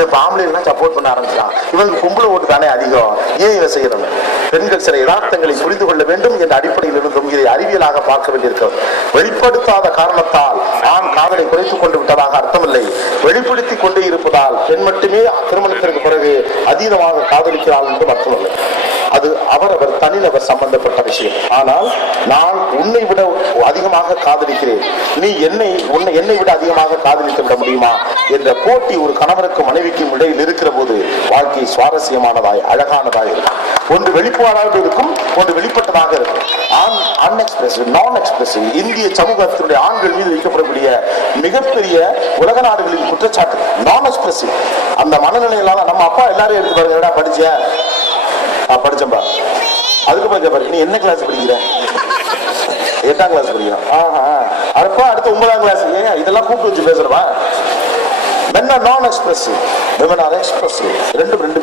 இவன் ஆம்பளைலாம் சப்போர்ட் பண்ண ஆரம்பிச்சான், இவனுக்கு பொம்பளை ஓட்டு தானே அதிகம், ஏன் இவன் செய்யணும்? பெண்கள் சில யதார்த்தங்களை புரிந்து கொள்ள வேண்டும் என்ற அடிப்படையில் இருந்தும் இதை அறிவியலாக பார்க்க வேண்டியிருக்கிறது. வெளிப்படுத்தாத காரணத்தால் நான் காதலை குறைத்துக் கொண்டு விட்டதாக அர்த்தமில்லை. வெளிப்படுத்திக் கொண்டே இருப்பதால் பெண் மட்டுமே திருமணத்திற்கு பிறகு அதீதமாக காதலிக்கிறாள் என்று அர்த்தமில்லை. அது அவரவர் தனிநபர் சம்பந்தப்பட்ட விஷயம். ஆனால் நான் உன்னை விட அதிகமாக காதலிக்கிறேன், நீ என்னை விட அதிகமாக காதலித்து விட முடியுமா என்ற போட்டி ஒரு கணவருக்கும் மனைவிக்கும் இடையில் இருக்கிற போது வாழ்க்கை சுவாரஸ்யமானதாய் அழகானதாய் இருக்கும். ஒன்று வெளிப்பாடாக இருக்கும், ஒன்று வெளிப்பட்டதாக இருக்கும். அன்எக்ஸ்பிரசிவ், நான் எக்ஸ்பிரசிவ் இந்திய சமூகத்தினுடைய ஆண்கள் மீது வைக்கப்படக்கூடிய மிகப்பெரிய உலக நாடுகளின் குற்றச்சாட்டு நான் எக்ஸ்பிரசிவ். அந்த மனநிலையிலான நம்ம அப்பா எல்லாரும் எடுத்து பாருங்க, படிச்சியா? படிச்சம்பா. அதுக்கு நீ என்ன கிளாஸ் படிக்கிற? 8ஆம் கிளாஸ் படிக்கிறோம். அப்பா அடுத்து 9ஆம் கிளாஸ். இதெல்லாம் கூப்பிட்டு வச்சு பேசுறவா? Men are non-expressive, women are expressive. ரெண்டு